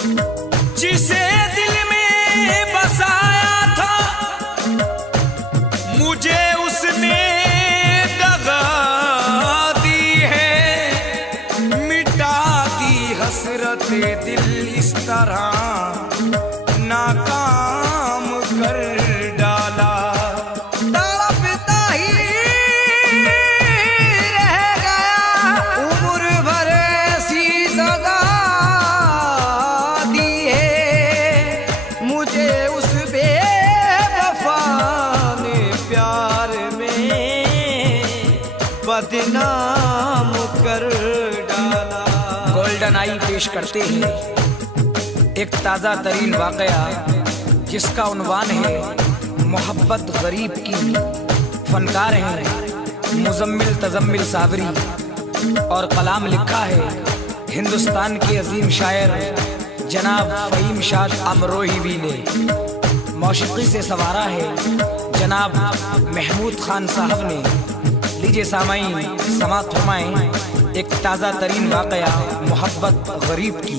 जिसे दिल में बसाया था मुझे उसने दगा दी है। मिटा दी हसरते दिल इस तरह नाकाम कर डाला। तड़पता ही रह गया उम्र भर ऐसी सजा दी है मुझे उस बेवफा ने प्यार में बदनाम कर डाला। गोल्डन आई पेश करते हैं एक ताज़ा तरीन वाक़या जिसका उन्वान है मोहब्बत गरीब की। फनकार हैं मुजम्मिल तजम्मिल साबरी और कलाम लिखा है हिंदुस्तान के अजीम शायर जनाब फ़हीम शाद अमरोही ने। मौसीकी से सवारा है जनाब महमूद खान साहब ने। लीजिए सामाईन समाअत फरमाएं एक ताज़ा तरीन वाक़या मोहब्बत गरीब की।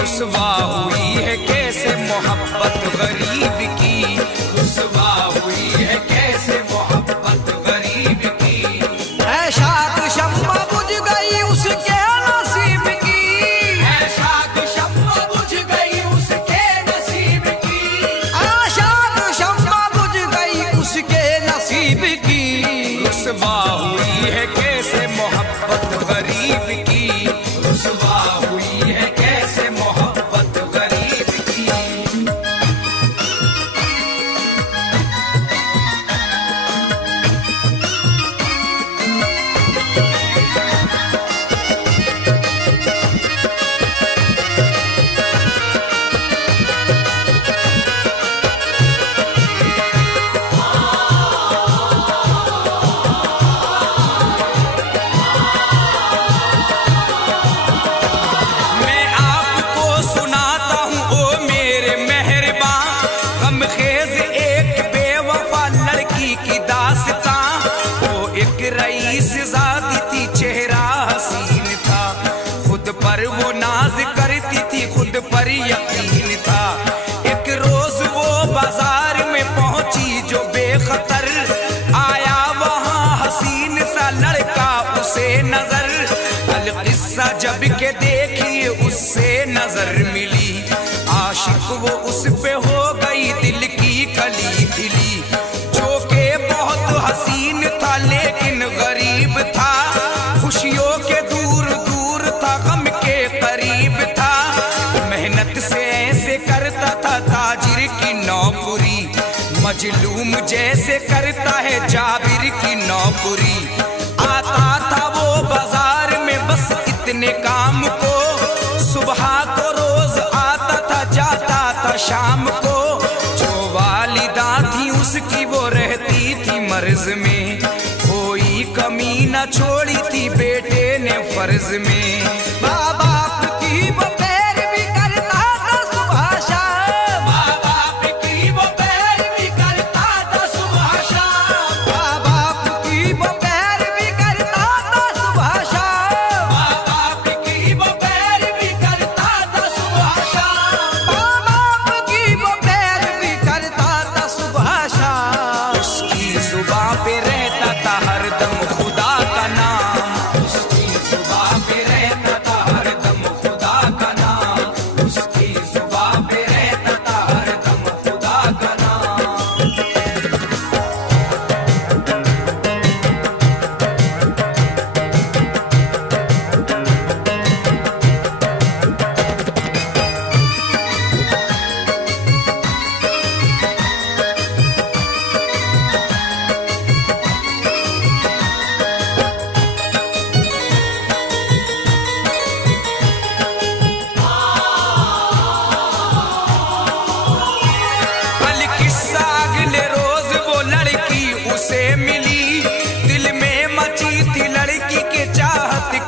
रुसवा हुई है कैसे मोहब्बत गरीब की, रुसवा हुई है कैसे मोहब्बत गरीब की। ऐशा शम्मा बुझ गई उसके नसीब की, ऐशा शम्मा बुझ गई उसके नसीब की, ऐशा शम्मा बुझ गई उसके नसीब की। रुसवा हुई है कैसे मोहब्बत गरीब की, रुसवा हुई है कैसे मोहब्बत गरीब की। रईस ज़ादी थी चेहरा हसीन था, खुद पर वो नाज करती थी खुद पर यकीन था। एक रोज वो बाजार में पहुंची जो बेखतर, आया वहां हसीन सा लड़का उसे नजर। अलकिस्सा जब के देखिए उससे नजर मिली, आशिक वो उस पे हो गई दिल की कली खिली। जो के बहुत हसीन था लेकिन गरीब था, खुशियों के दूर दूर था गम के करीब था। मेहनत से ऐसे करता था ताजिर की नौकरी, मजलूम जैसे करता है जाबिर की नौकरी। आता था वो बाजार में बस इतने काम को, सुबह को रोज आता था जाता था शाम को। जो वालिदा थी उसकी वो रहती थी मर्ज में, कोई कमी न छोड़ी थी बेटे ने फर्ज में। माँ बाप की वो पैरवी करता था सुबह शाम, माँ बाप की वो पैरवी करता था सुबह शाम, माँ बाप की वो पैरवी करता था सुबह शाम, माँ बाप की वो पैरवी करता था सुबह शाम, माँ बाप की वो पैरवी करता था सुबह शाम। उसकी जुबां पे रहता था हरदम खुदा का नाम, उसकी जुबां पे रहता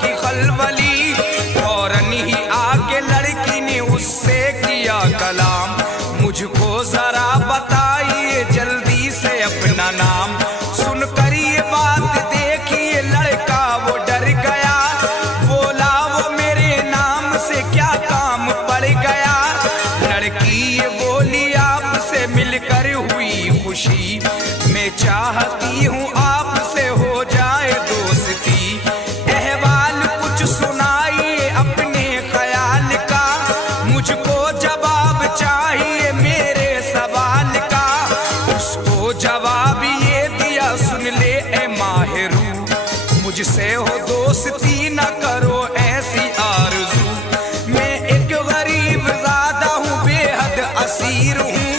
की खलबली, फौरन ही आके लड़की ने उससे किया कलाम। मुझको जरा बताइए जल्दी से अपना नाम। सुनकर ये बात देखिए लड़का वो डर गया, बोला वो मेरे नाम से क्या काम पड़ गया। लड़की ये बोली आपसे मिलकर हुई खुशी, मैं चाहती हूँ आपसे हो जाए दोस्ती। अहवाल कुछ सुनाइए अपने ख्याल का, मुझको जवाब चाहिए मेरे सवाल का। उसको जवाब ये दिया सुन ले ए माहिरू, मुझसे हो दोस्ती न करो ऐसी आरज़ू। मैं एक गरीब ज़ादा हूँ बेहद असीर हूँ,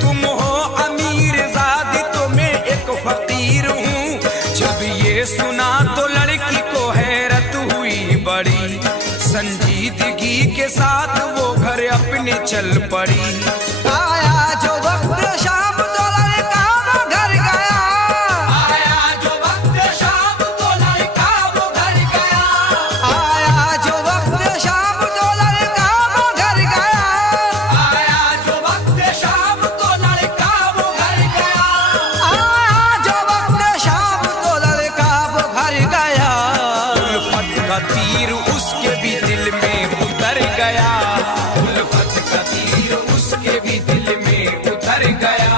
तुम हो अमीर ज़ादी तो मैं एक फकीर हूँ। जब ये सुना तो लड़की को हैरत हुई बड़ी, संजीदगी के साथ वो घर अपने चल पड़ी। आया जो वक्त शाम तो लड़का वो घर गया, आया जो वक्त शाम तो लड़का वो घर गया, आया जो वक्त शाम तो लड़का वो घर गया, आया जो वक्त शाम तो लड़का वो घर गया, आया जो वक्त शाम तो लड़का वो घर गया। उल्फत का तीर उसके भी दिल में उतर गया, उल्फत का तीर उसके भी दिल में उतर गया,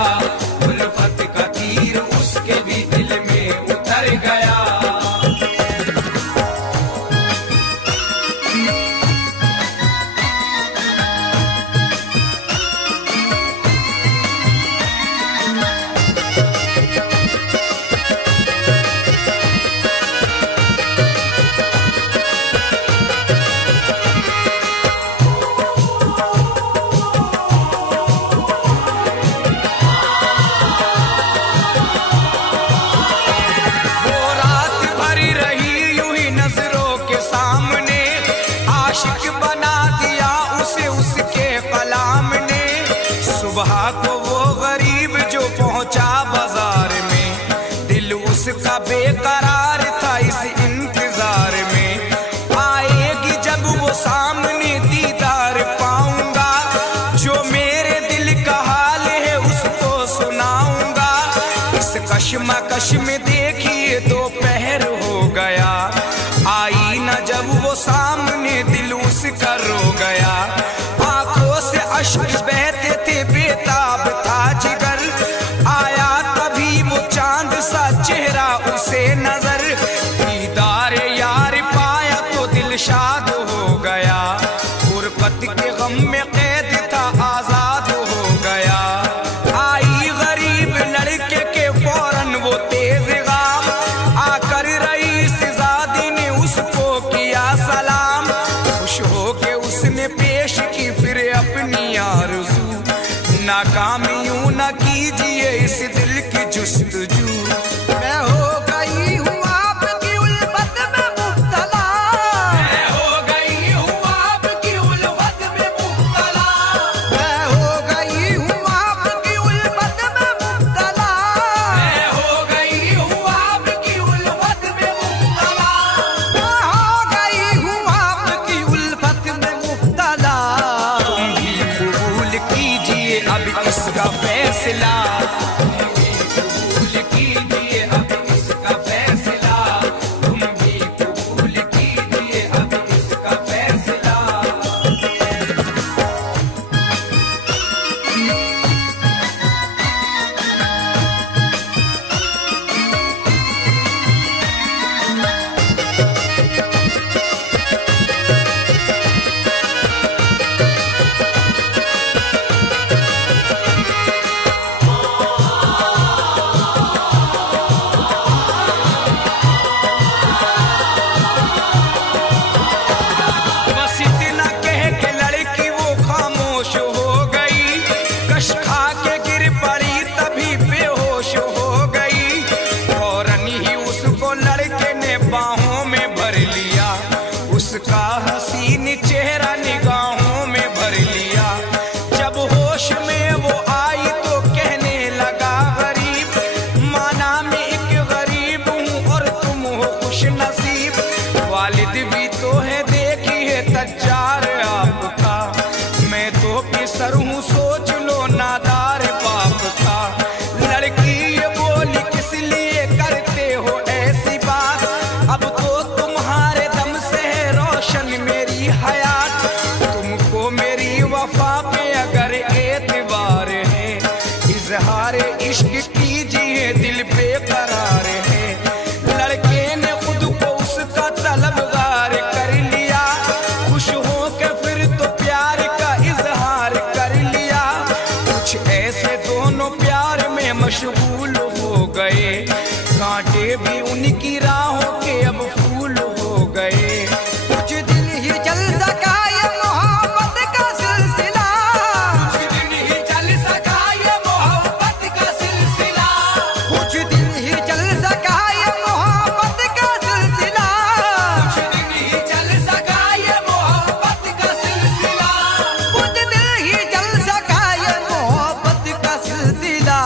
उल्फत का तीर उसके भी दिल में उतर गया। वो रात भरी रही यूं ही नजरों के सामने, आशिक बना दिया उसे उसके कलाम ने। सुबह को वो गरीब जो पहुंचा बाजार में, दिल उसका बेकरार था इस इंतजार में। आएगी जब वो सामने दीदार पाऊंगा, जो मेरे दिल का हाल है उसको सुनाऊंगा। इस कश्मकश में देखिए दोपहर हो गया, आई न जब वो सामने दिल उसका रो गया। आंखों से अश्क बहते थे बेताब था जिगर, आया तभी वो चांद सा चेहरा उसे नजर। दीदार यार पाया तो दिल शाद हो गया, गुरबत के गम में कैद था आजाद हो गया। आई गरीब लड़के के फौरन वो तेज गाम, आकर रईस ज़ादी ने उसको किया सलाम। खुश हो के उसने पेश की फिर अपनी आरज़ू, नाकामियों न कीजिए इस दिल की जुस्तजू। मैं हो गई हूँ आपकी उल्फत में मुब्तला, मैं हो गई हूँ आपकी उल्फत में मुब्तला, मैं हो गई हूँ आपकी उल्फत में मुब्तला, मैं हो गई हूँ आपकी उल्फत में मुब्तला, मैं हो गई हूँ आपकी उल्फत में मुब्तला। तुम भी कबूल कीजिए अब इसका फैसला, कबूल कीजिए अब इसका फैसला, तुम भी कबूल कीजिए अब इसका फैसला। इजहार इश्क कीजिए दिल बेकरार है। लड़के ने खुद को उसका तलबगार कर लिया, खुश हो के फिर तो प्यार का इजहार कर लिया। कुछ ऐसे दोनों प्यार में मशगूल हो गए, कांटे भी उनकी राहों के अब फूल हो गए। कुछ दिन ही चल सका ये मोहब्बत का सिलसिला, कुछ दिन ही चल सका ये मोहब्बत का सिलसिला, कुछ दिन ही चल सका ये मोहब्बत का सिलसिला, कुछ दिन ही चल सका ये मोहब्बत का सिलसिला। कुछ दिन ही चल सका ये मोहब्बत का सिलसिला।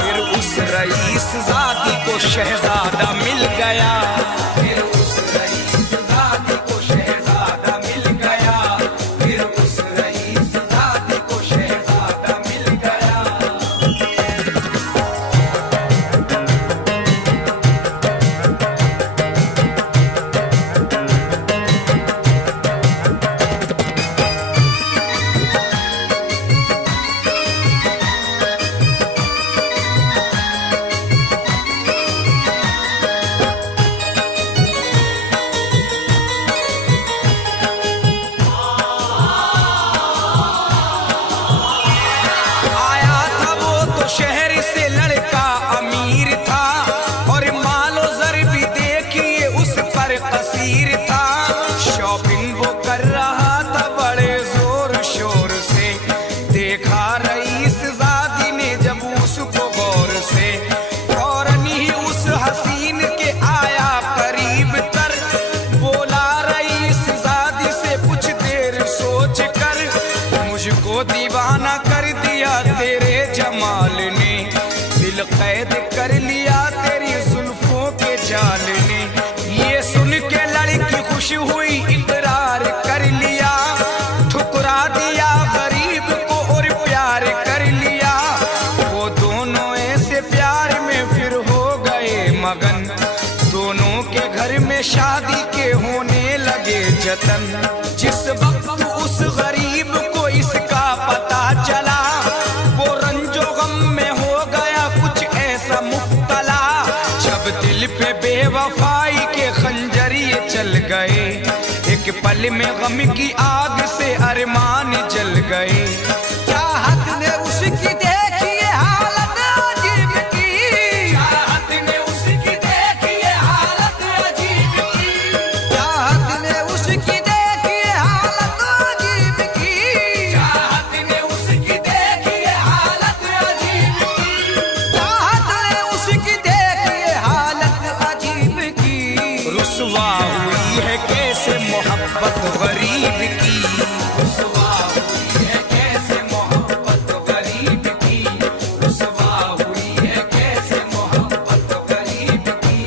फिर उस रईस ज़ादी को शहजादा मिल गया, फिर उस रईस ज़ादी को शहजादा मिल गया, फिर उस रईस ज़ादी को शहजादा मिल गया। आया था वो तो शहर से लड़का अमीर था, और मालो जर भी देखिए उस पर कसीर था। शॉपिंग वो कर रहा था बड़े जोर शोर से, देखा रईस ज़ादी ने जब उसको गौर से, फौरन ही उस हसीन के आया करीब तर, बोला रईस ज़ादी से कुछ देर सोच कर, मुझको दीवाना कर दिया तेरे जमाल ने, दिल कैद कर लिया तेरी जुल्फों के जाल ने। ये सुन के लड़की खुश हुई, इकरार कर लिया, ठुकरा दिया गरीब को और प्यार कर लिया। वो दोनों ऐसे प्यार में फिर हो गए मगन, दोनों के घर में शादी के होने लगे जतन। जिस वक्त उस गरीब को इसका पता चला, वो रंजो गम में हो गया कुछ ऐसा मुब्तला। जब दिल पे बेवफाई के खंजरिए चल गए, एक पल में गम की आग से अरमान जल गए। चाहत ने उसकी देखिए हालत अजीब की, चाहत ने उसकी देखिए हालत अजीब की, चाहत ने उसकी देखिए हालत अजीब की, चाहत ने उसकी देखिए हालत अजीब की, चाहत ने उसकी देखिए हालत अजीब की। रुसवा हुई है कैसे मोहब्बत गरीब की, रुसवा हुई है कैसे मोहब्बत गरीब की, रुसवा हुई है कैसे मोहब्बत गरीब की।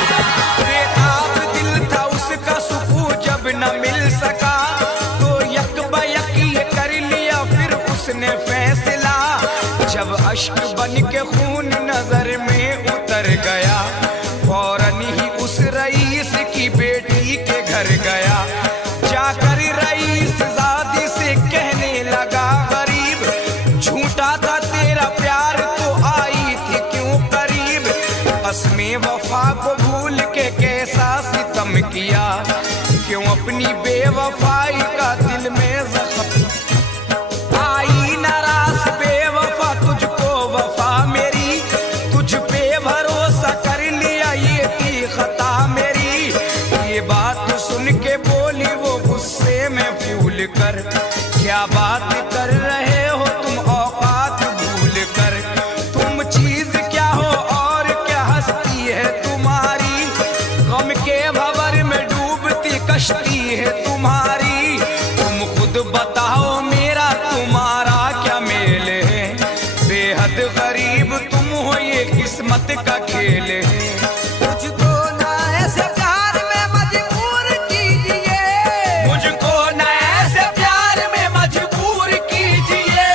बेताब दिल था उसका सुकून जब न मिल सका, तो यक बयक ये कर लिया फिर उसने फैसला। जब अश्क बन के खून नजर में उतर गया, फौरन ही उस रईस की बेटी के घर गया। जाकर रईस ज़ादी से कहने लगा गरीब, झूठा था तेरा प्यार तो आई थी क्यों करीब। कसमे वफा को भूल के कैसा सितम किया, क्यों अपनी बेवफाई का दिल में जख्म। आई नाराज बेवफा तुझको वफा मेरी, तुझ पे भरोसा कर लिया ये थी खता मेरी। ये बात सुन के बोली वो गुस्से में फूल कर, क्या बात कर रहे हो तुम औकात भूल कर। तुम चीज क्या हो और क्या हस्ती है तुम्हारी, गम के भंवर में डूबती कश्ती है तुम्हारी। किस्मत का खेल है। मुझको ना ऐसे प्यार में मजबूर कीजिए, मुझको न ऐसे प्यार में मजबूर कीजिए,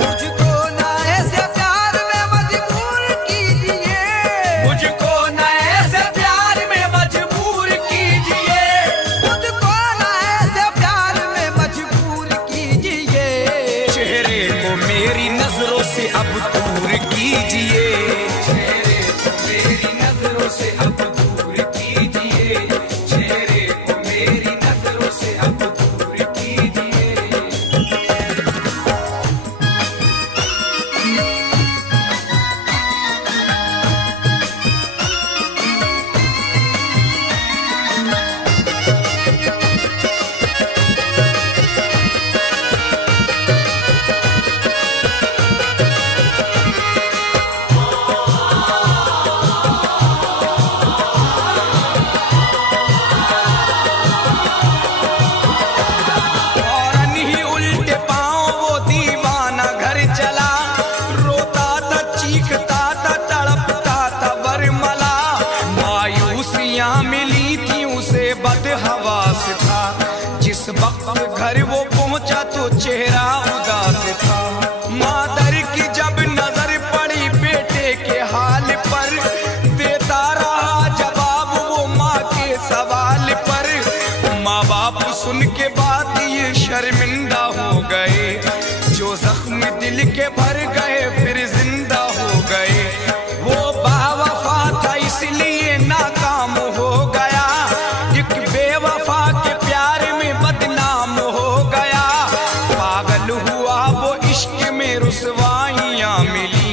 मुझको ना ऐसे प्यार में मजबूर कीजिए, मुझको न ऐसे प्यार में मजबूर कीजिए, मुझको ना ऐसे प्यार में मजबूर कीजिए। चेहरे को मेरी नजरों से अब दूर कीजिए, चेहरे को मेरी नजरों से अब दूर कीजिए, चेहरे को मेरी नजरों से अब दूर कीजिए। फौरन ही उल्टे पांव वो दीवाना घर चला, रोता था, चीखता था, तड़पता था बरमला। मायूसियां मिली थी उसे, बदहवास था। जिस वक्त घर वो पहुंचा तो चेहरा उदास था। मादर की जब नजर पड़ी बेटे के हाल पर, देता रहा जवाब वो माँ के सवाल पर। माँ बाप सुन के बात ये शर्मिंदा हो गए, जो जख्म दिल के भर गए फिर जिंदा हो गए। वो बावफा था इसलिए नाकाम हो गया, एक बेवफा के प्यार में बदनाम हो गया। पागल हुआ वो इश्क में, रुसवाइयाँ मिली,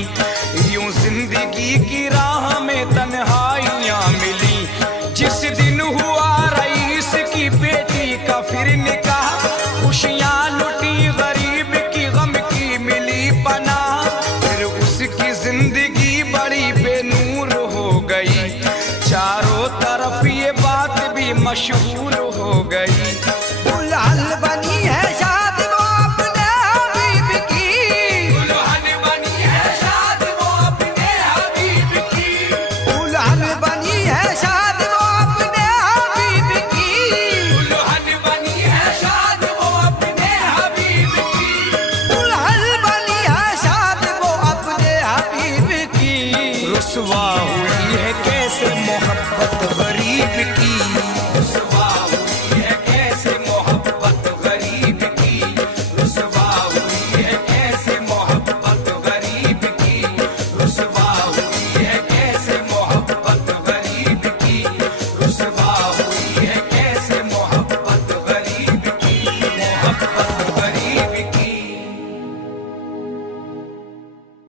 यूं जिंदगी की राह में तन्हाइयाँ मिली। जिस दिन हुआ रईस की बेटी का फिर निकाह, खुशियाँ लुटी गरीब की, गम की मिली पनाह। फिर उसकी जिंदगी बड़ी बेनूर हो गई, चारों तरफ ये बात भी मशहूर हो गई। दुल्हन बनी है शादी वो अपने हबीब की, दुल्हन बनी है शादी वो अपने हबीब की, दुल्हन बनी है शादी वो अपने हबीब की, दुल्हन बनी है शादी वो अपने हबीब की, दुल्हन बनी है शादी वो अपने हबीब की। रुसवा